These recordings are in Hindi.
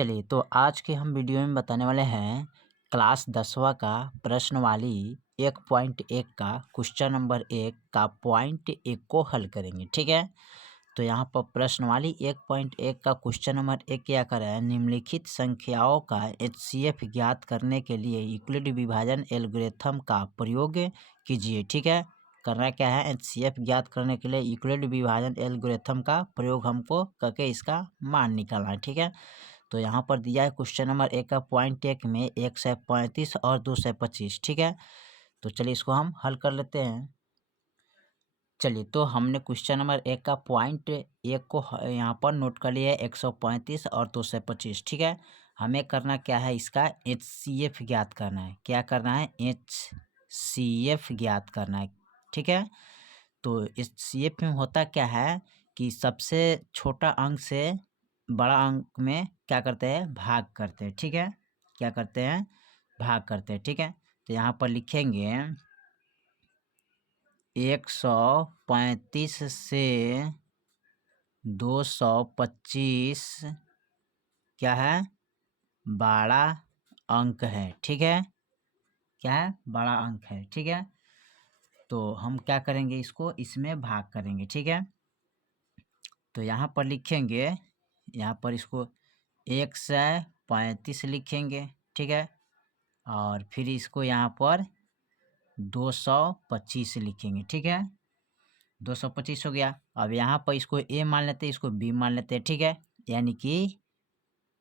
चलिए, तो आज के हम वीडियो में बताने वाले हैं क्लास 10वां का प्रश्नवाली 1.1 का क्वेश्चन नंबर 1 का पॉइंट 1 को हल करेंगे। ठीक है, तो यहाँ पर प्रश्नवाली 1.1 का क्वेश्चन नंबर 1 क्या कर रहा है, निम्नलिखित संख्याओं का एचसीएफ ज्ञात करने के लिए यूक्लिड विभाजन एल्गोरिथम का प्रयोग कीजिए। ठीक है, करना क्या है, एचसीएफ ज्ञात करने के लिए यूक्लिड विभाजन एल्गोरिथम का प्रयोग हमको करके इसका मान निकालना है। ठीक है, तो यहाँ पर दिया है क्वेश्चन नंबर 1 का पॉइंट 1 में 135 और 225। ठीक है, तो चलिए इसको हम हल कर लेते हैं। चलिए, तो हमने क्वेश्चन नंबर 1 का पॉइंट 1 को यहाँ पर नोट कर लिया है, 135 और 225। ठीक है, हमें करना क्या है, इसका एचसीएफ ज्ञात करना है। क्या करना है, एचसीएफ ज्ञात करना है। ठीक है, तो एचसीएफ में होता क्या है कि सबसे छोटा अंक से बड़ा अंक में क्या करते हैं, भाग करते हैं। ठीक है, क्या करते हैं, भाग करते हैं। ठीक है, तो यहाँ पर लिखेंगे 135 से 225 क्या है, बड़ा अंक है। ठीक है, क्या है, बड़ा अंक है। ठीक है, तो हम क्या करेंगे, इसको इसमें भाग करेंगे। ठीक है, तो यहाँ पर लिखेंगे, यहाँ पर इसको 135 लिखेंगे। ठीक है, और फिर इसको यहाँ पर 225 लिखेंगे। ठीक है, 225 हो गया। अब यहाँ पर इसको ए मान लेते हैं, इसको बी मान लेते हैं। ठीक है, यानी कि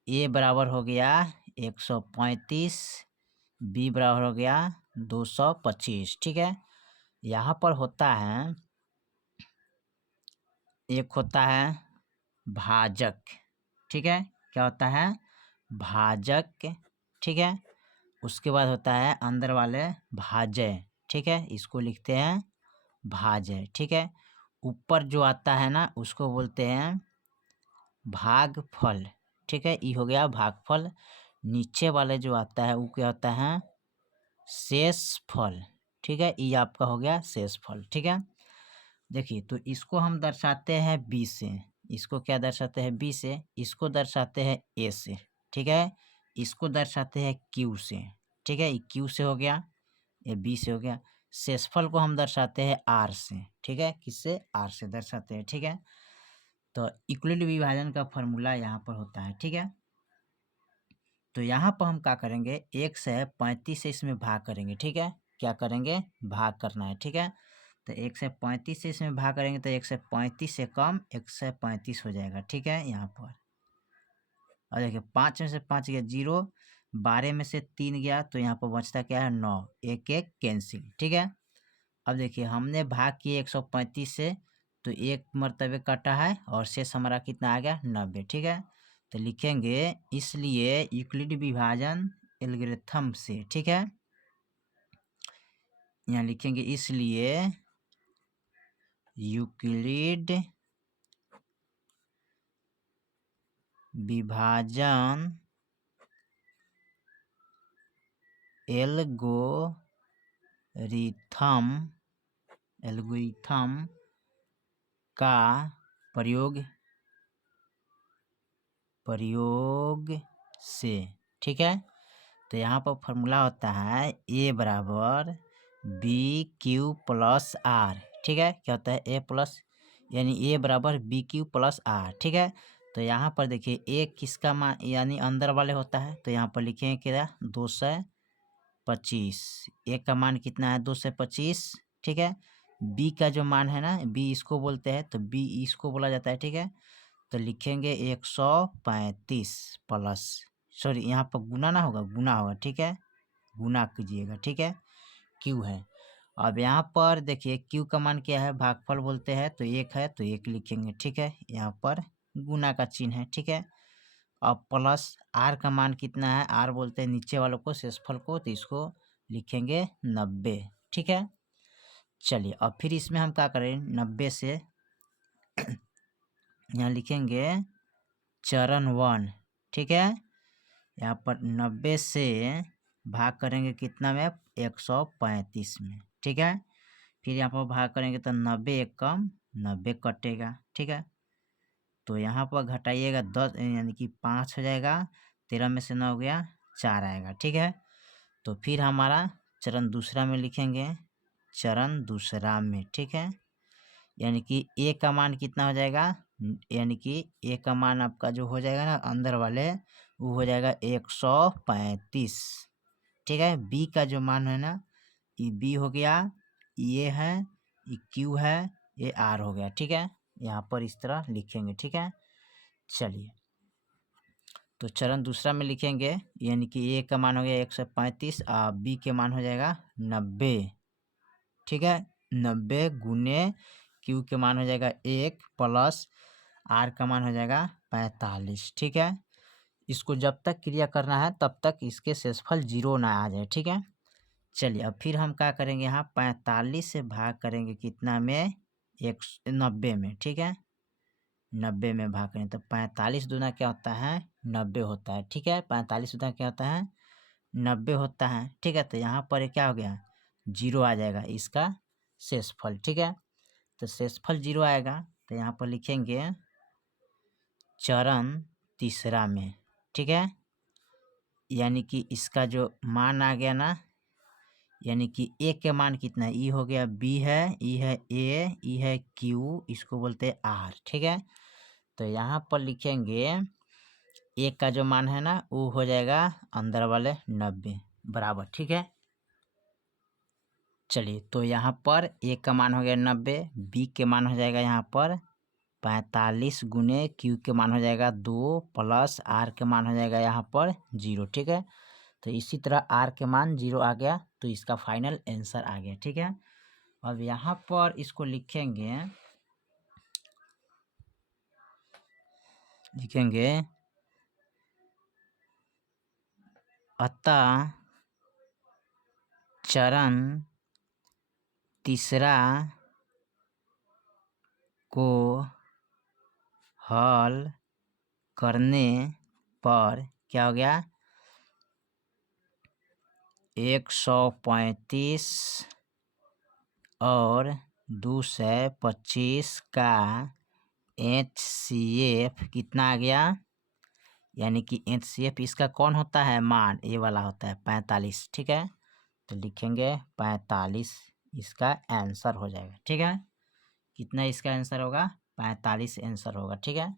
ए बराबर हो गया 135, बी बराबर हो गया 225। ठीक है, यहाँ पर होता है, एक होता है भाजक। ठीक है, क्या होता है, भाजक। ठीक है, उसके बाद होता है अंदर वाले भाजय। ठीक है, इसको लिखते हैं भाजय। ठीक है, ऊपर जो आता है ना उसको बोलते हैं भागफल। ठीक है, ये हो गया भागफल। नीचे वाले जो आता है वो क्या होता है, शेषफल। ठीक है, ये आपका हो गया शेषफल। ठीक है, देखिए, तो इसको हम दर्शाते हैं बी से, इसको क्या दर्शाते हैं, बी से, इसको दर्शाते हैं ए से। ठीक है, इसको दर्शाते हैं क्यू से। ठीक है, ये क्यू से हो गया, ये बी से हो गया। शेषफल को हम दर्शाते हैं आर से। ठीक है, किससे, आर से दर्शाते हैं। ठीक है, तो यूक्लिड विभाजन का फॉर्मूला यहाँ पर होता है। ठीक है, तो यहाँ पर हम क्या करेंगे, 135 से इसमें भाग करेंगे। ठीक है, क्या करेंगे, भाग करना है। ठीक है, तो 135 से इसमें भाग करेंगे तो 135 से कम 135 हो जाएगा। ठीक है, यहाँ पर और देखिए 5 में से 5 गया 0, 12 में से 3 गया तो यहाँ पर बचता क्या है, 9, एक एक कैंसिल। ठीक है, अब देखिए हमने भाग किए 135 से, तो एक मरतबे कटा है और शेष हमारा कितना आ गया, 90। ठीक है, तो लिखेंगे इसलिए यूक्लिड विभाजन एल्गोरिथम से। ठीक है, यहाँ लिखेंगे इसलिए यूक्लिड विभाजन एल्गोरिथम का प्रयोग से। ठीक है, तो यहाँ पर फॉर्मूला होता है ए बराबर बी क्यू प्लस आर। ठीक है, क्या होता है, ए प्लस, यानी ए बराबर बी क्यू प्लस आर। ठीक है, तो यहाँ पर देखिए ए किसका मान, यानी अंदर वाले होता है, तो यहाँ पर लिखेंगे क्या, 225। ए का मान कितना है, 225। ठीक है, बी का जो मान है ना, बी इसको बोलते हैं, तो बी इसको बोला जाता है। ठीक है, तो लिखेंगे 135 प्लस, सॉरी यहाँ पर गुना ना होगा, गुना होगा। ठीक है, गुना कीजिएगा। ठीक है, क्यू है। अब यहाँ पर देखिए क्यू का मान क्या है, भागफल बोलते हैं, तो 1 है तो 1 लिखेंगे। ठीक है, यहाँ पर गुना का चिन्ह है। ठीक है, अब प्लस आर का मान कितना है, आर बोलते हैं नीचे वालों को, शेषफल को, तो इसको लिखेंगे 90। ठीक है, चलिए अब फिर इसमें हम क्या करें, 90 से यहाँ लिखेंगे चरण 1। ठीक है, यहाँ पर 90 से भाग करेंगे कितना में, 135 में। ठीक है, फिर यहाँ पर भाग करेंगे तो 90 एक कम 90 कटेगा। ठीक है, तो यहाँ पर घटाइएगा 10 यानी कि 5 हो जाएगा। 13 में से 9 गया 4 आएगा। ठीक है, तो फिर हमारा चरण दूसरा में लिखेंगे, चरण दूसरा में। ठीक है, यानी कि ए का मान कितना हो जाएगा, यानी कि ए का मान आपका जो हो जाएगा ना अंदर वाले, वो हो जाएगा 135। ठीक है, बी का जो मान है ना, ये बी हो गया, ये है, ये क्यू है, ये आर हो गया। ठीक है, यहाँ पर इस तरह लिखेंगे। ठीक है, चलिए तो चरण दूसरा में लिखेंगे, यानी कि ए का मान हो गया 135 और बी के मान हो जाएगा 90। ठीक है, 90 गुने क्यू के मान हो जाएगा 1 प्लस आर का मान हो जाएगा 45। ठीक है, इसको जब तक क्रिया करना है तब तक इसके शेषफल 0 ना आ जाए। ठीक है, चलिए अब फिर हम क्या करेंगे, यहाँ 45 से भाग करेंगे कितना में, 90 में। ठीक है, 90 में भाग करें तो 45 दूना क्या होता है, 90 होता है। ठीक है, 45 दूना क्या होता है, 90 होता है। ठीक है, तो यहाँ पर क्या हो गया, 0 आ जाएगा इसका शेषफल। ठीक है, तो शेषफल 0 आएगा, तो यहाँ पर लिखेंगे चरण तीसरा में। ठीक है, यानी कि इसका जो मान आ गया ना, यानी कि ए के मान कितना है, ई हो गया, बी है, ई है, ए, ई है, क्यू, इसको बोलते हैं आर। ठीक है, तो यहाँ पर लिखेंगे ए का जो मान है ना वो हो जाएगा अंदर वाले 90 बराबर। ठीक है, चलिए तो यहाँ पर ए का मान हो गया 90, बी के मान हो जाएगा यहाँ पर 45 गुने क्यू के मान हो जाएगा 2 प्लस आर के मान हो जाएगा यहाँ पर 0। ठीक है, तो इसी तरह आर के मान 0 आ गया, तो इसका फाइनल आंसर आ गया। ठीक है, अब यहाँ पर इसको लिखेंगे अतः चरण तीसरा को हल करने पर क्या हो गया, 135 और 225 का HCF कितना आ गया, यानी कि HCF इसका कौन होता है, मान ए वाला होता है 45। ठीक है, तो लिखेंगे 45 इसका आंसर हो जाएगा। ठीक है, कितना इसका आंसर होगा, 45 आंसर होगा। ठीक है,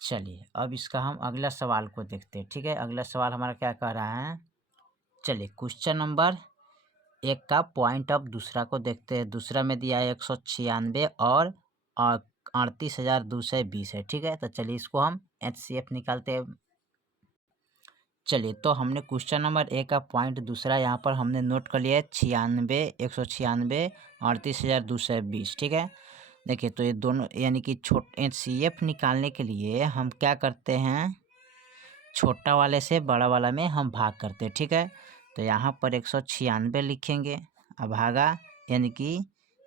चलिए अब इसका हम अगला सवाल को देखते हैं। ठीक है, अगला सवाल हमारा क्या कह रहा है, चलिए क्वेश्चन नंबर 1 का पॉइंट ऑफ दूसरा को देखते हैं। दूसरा में दिया है 196 और 38,220 है। ठीक है, तो चलिए इसको हम HCF निकालते हैं। चलिए तो हमने क्वेश्चन नंबर 1 का पॉइंट दूसरा यहाँ पर हमने नोट कर लिया है 96, 196, 38,220। ठीक है, देखिए तो ये दोनों यानी कि HCF निकालने के लिए हम क्या करते हैं, छोटा वाले से बड़ा वाला में हम भाग करते हैं। ठीक है, तो यहाँ पर 196 लिखेंगे, अब भागा यानी कि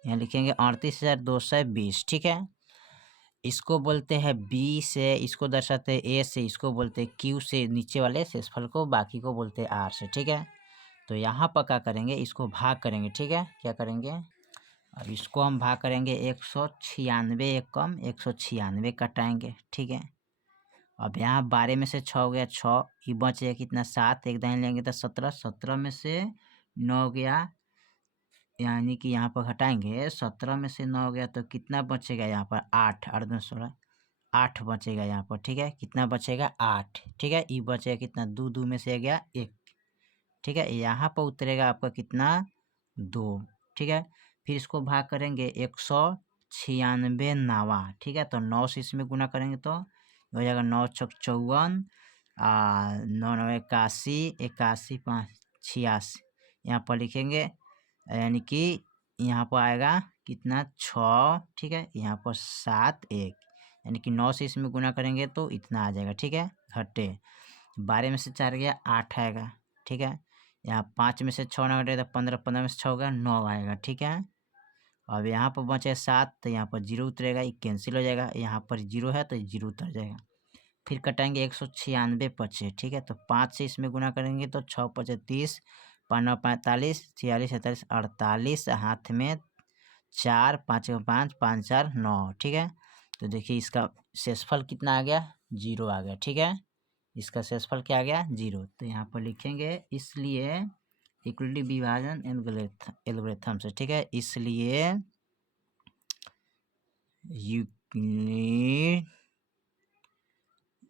यहाँ लिखेंगे 38,220। ठीक है, इसको बोलते हैं बी से, इसको दर्शाते हैं ए से, इसको बोलते हैं क्यू से, नीचे वाले शेषफल को बाकी को बोलते हैं आर से। ठीक है, तो यहाँ पर क्या करेंगे, इसको भाग करेंगे। ठीक है, क्या करेंगे, अब इसको हम भाग करेंगे 196, एक कम 196 कटाएंगे। ठीक है, अब यहाँ 12 में से 6 हो गया 6, ये बच गया कितना 7, एक दाएं लेंगे तो 17, 17 में से 9 गया, यानी कि यहाँ पर घटाएंगे 17 में से 9 गया तो कितना बचेगा यहाँ पर 8, 8 दूनी 16, 8 बचेगा यहाँ पर। ठीक है, कितना बचेगा 8। ठीक है, ये बचेगा कितना, 2, 2 में से गया 1। ठीक है, यहाँ पर उतरेगा आपका कितना 2। ठीक है, फिर इसको भाग करेंगे 196 नावा। ठीक है, तो 9 से इसमें गुना करेंगे तो हो जाएगा 9 चौक 54, 9 9 81, 81 5 86, यहाँ पर लिखेंगे, यानी कि यहाँ पर आएगा कितना 6। ठीक है, यहाँ पर 7 1, यानी कि 9 से इसमें गुना करेंगे तो इतना आ जाएगा। ठीक है, घटे 12 में से 4 गया 8 आएगा। ठीक है, यहाँ 5 में से 6 ना घटे तो 15, 15 में से 6 होगा 9 आएगा। ठीक है, अब यहाँ पर बचे 7 तो यहाँ पर 0 उतरेगा, ये कैंसिल हो जाएगा, यहाँ पर 0 है तो 0 उतर जाएगा। फिर कटाएंगे 196 बचे। ठीक है, तो 5 से इसमें गुना करेंगे तो 6 पचे 30, 5 9 45, 46 47 48, हाथ में 4, 5 5 5 4 9। ठीक है, तो देखिए इसका शेषफल कितना आ गया, 0 आ गया। ठीक है, इसका शेषफल क्या आ गया, 0। तो यहाँ पर लिखेंगे इसलिए इक्वलिटी विभाजन एल्गोरिथम से। ठीक है, इसलिए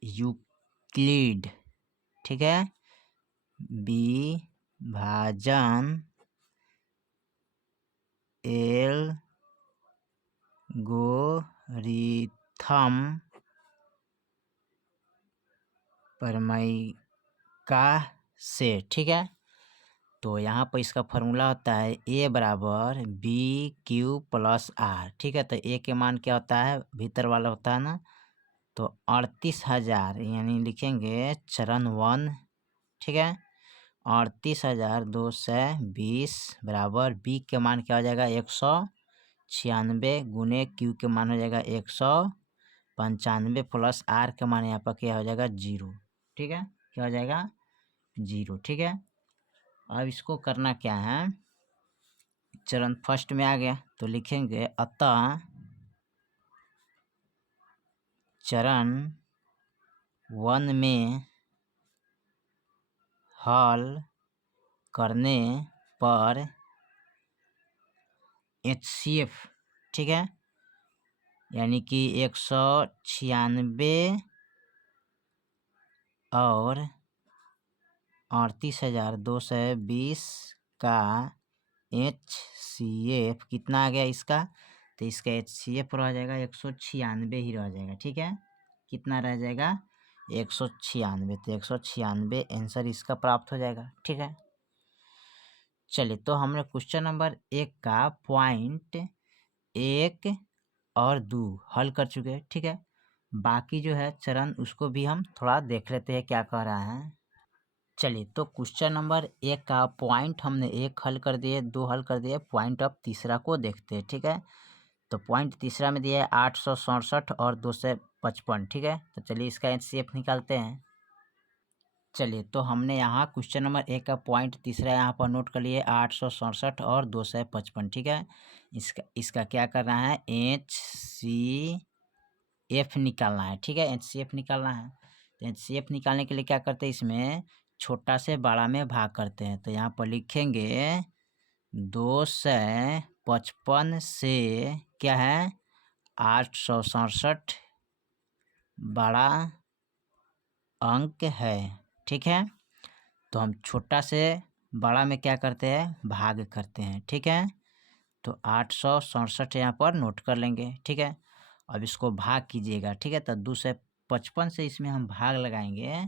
यूक्लिड ठीक है विभाजन एल्गोरिथम प्रमेयिका से। ठीक है, तो यहाँ पर इसका फॉर्मूला होता है ए बराबर बी क्यू प्लस आर। ठीक है, तो ए के मान क्या होता है, भीतर वाला होता है ना, तो 38,000 यानी लिखेंगे चरण 1। ठीक है, 38,220 बराबर बी के मान क्या हो जाएगा, 196 गुने क्यू के मान हो जाएगा 195 प्लस आर के मान यहाँ पर क्या हो जाएगा, 0। ठीक है, क्या हो जाएगा, 0। ठीक है, अब इसको करना क्या है, चरण फर्स्ट में आ गया तो लिखेंगे अतः चरण 1 में हल करने पर HCF ठीक है यानी कि 196 और 38,220 का HCF कितना आ गया इसका, तो इसका HCF रह जाएगा 196 ही रह जाएगा। ठीक है, कितना रह जाएगा, 196। तो 196 आंसर इसका प्राप्त हो जाएगा। ठीक है, चलिए तो हमने क्वेश्चन नंबर 1 का पॉइंट 1 और 2 हल कर चुके हैं। ठीक है, बाकी जो है चरण उसको भी हम थोड़ा देख लेते हैं क्या कह रहा है। चलिए तो क्वेश्चन नंबर 1 का पॉइंट हमने 1 हल कर दिए, 2 हल कर दिए, पॉइंट अब तीसरा को देखते हैं। ठीक है, तो पॉइंट तीसरा में दिया है 867 और 255। ठीक है, तो चलिए इसका HCF निकालते हैं। चलिए तो हमने यहाँ क्वेश्चन नंबर 1 का पॉइंट तीसरा यहाँ पर नोट कर लिए 867 और 255। ठीक है, इसका क्या करना है, HCF निकालना है। ठीक है, HCF निकालना है। तो HCF निकालने के लिए क्या करते हैं, इसमें छोटा से बड़ा में भाग करते हैं। तो यहाँ पर लिखेंगे 255 से क्या है 867 बड़ा अंक है। ठीक है, तो हम छोटा से बड़ा में क्या करते हैं, भाग करते हैं। ठीक है, तो 867 यहाँ पर नोट कर लेंगे। ठीक है, अब इसको भाग कीजिएगा। ठीक है, तो 255 से इसमें हम भाग लगाएंगे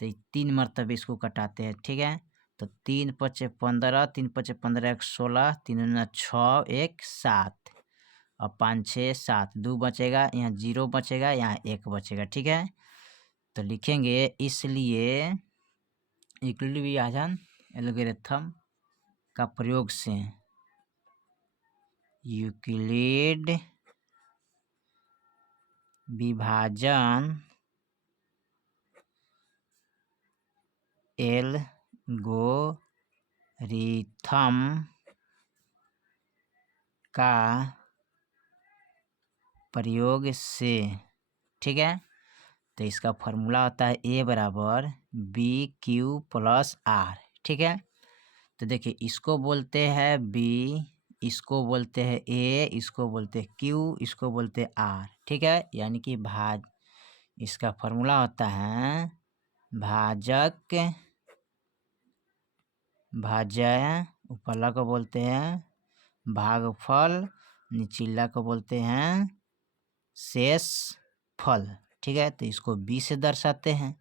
तो 3 मरतबे इसको कटाते हैं। ठीक है, तो 3 पचे 15, 3 पचे 15, 1 16, 3 दूना 6, 1 7 और 5 6 7, 2 बचेगा, यहाँ 0 बचेगा, यहाँ 1 बचेगा। ठीक है, तो लिखेंगे इसलिए इक्वलिटी विभाजन एल्गोरिथम का प्रयोग से यूक्लिड विभाजन एल्गोरिथम का प्रयोग से। ठीक है, तो इसका फॉर्मूला होता है ए बराबर बी क्यू प्लस आर। ठीक है, तो देखिए इसको बोलते हैं बी, इसको बोलते हैं ए, इसको बोलते हैं क्यू, इसको बोलते हैं आर। ठीक है, यानी कि इसका फॉर्मूला होता है भाजक भाजय, ऊपरला को बोलते हैं भागफल, निचला को बोलते हैं शेषफल। ठीक है, तो इसको बी से दर्शाते हैं,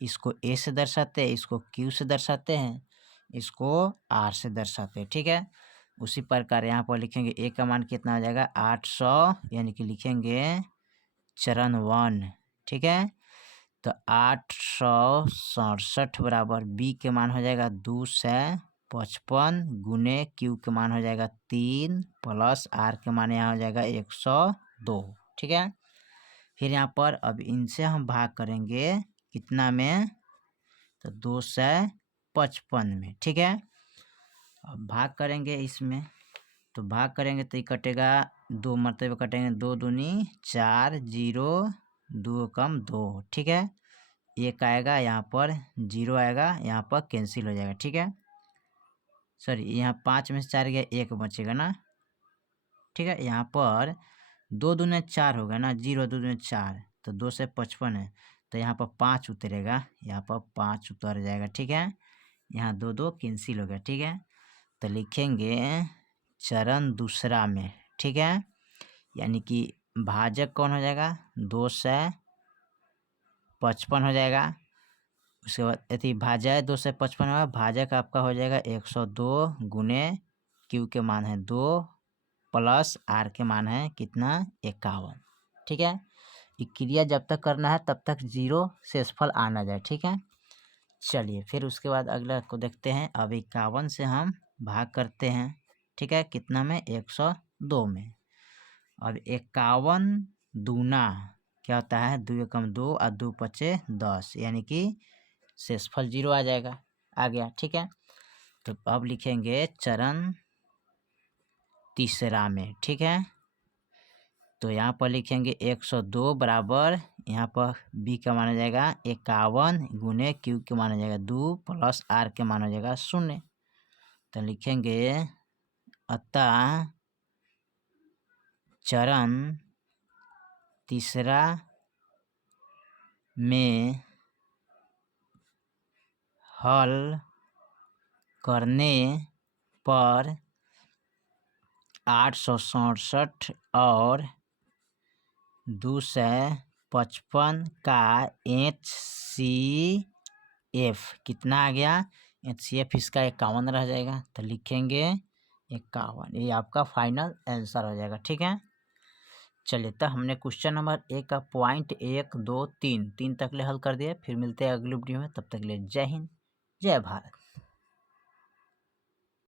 इसको ए से दर्शाते हैं, इसको क्यू से दर्शाते हैं, इसको आर से दर्शाते हैं। ठीक है, उसी प्रकार यहाँ पर लिखेंगे ए का मान कितना हो जाएगा 800 यानी कि लिखेंगे चरण 1। ठीक है, तो 867 बराबर बी के मान हो जाएगा 255 गुने क्यू के मान हो जाएगा 3 प्लस आर के मान यहाँ हो जाएगा 102। ठीक है, फिर यहाँ पर अब इनसे हम भाग करेंगे कितना में, तो 255 में। ठीक है, अब भाग करेंगे इसमें, तो भाग करेंगे तो ये कटेगा 2 मरतबे कटेंगे, 2 दूनी 4, 0 2 कम 2, ठीक है। 1 आएगा यहाँ पर, 0 आएगा यहाँ पर, कैंसिल हो जाएगा, ठीक है। सॉरी, यहाँ 5 में से 4 गया, 1 बचेगा ना, ठीक है। यहाँ पर 2 दूने 4 होगा ना, 0 2 दूने 4, तो 2 से 55 है, तो यहाँ पर 5 उतरेगा, यहाँ पर 5 उतर जाएगा, ठीक है। यहाँ 2 2 कैंसिल हो गया, ठीक है। तो लिखेंगे चरण दूसरा में, ठीक है। यानी कि भाजक कौन हो जाएगा, 2 से 55 हो जाएगा। उसके बाद यदि भाज्य 2 से 55 होगा, भाजक आपका हो जाएगा 102 गुने क्यू के मान है 2 प्लस आर के मान है कितना 51, ठीक है। ये क्रिया जब तक करना है तब तक 0 शेषफल आना जाए, ठीक है। चलिए फिर उसके बाद अगला को देखते हैं। अब 51 से हम भाग करते हैं, ठीक है, कितना में 102 में। अब 51 दूना क्या होता है, 2 एकम 2 और 2 पचे 10, यानी कि शेषफल 0 आ जाएगा, आ गया, ठीक है। तो अब लिखेंगे चरण तीसरा में, ठीक है। तो यहाँ पर लिखेंगे 102 बराबर, यहाँ पर बी का माना जाएगा 51 गुने क्यू के माना जाएगा 2 प्लस आर के माना जाएगा 0। तो लिखेंगे अतः चरण तीसरा में हल करने पर 867 और 255 का HCF कितना आ गया, HCF इसका 51 रह जाएगा, तो लिखेंगे 51, ये आपका फाइनल आंसर हो जाएगा, ठीक है। चलिए, तो हमने क्वेश्चन नंबर 1 का पॉइंट 1 2 3 तक ले हल कर दिया। फिर मिलते हैं अगले वीडियो में, तब तक के लिए जय हिंद जय भारत।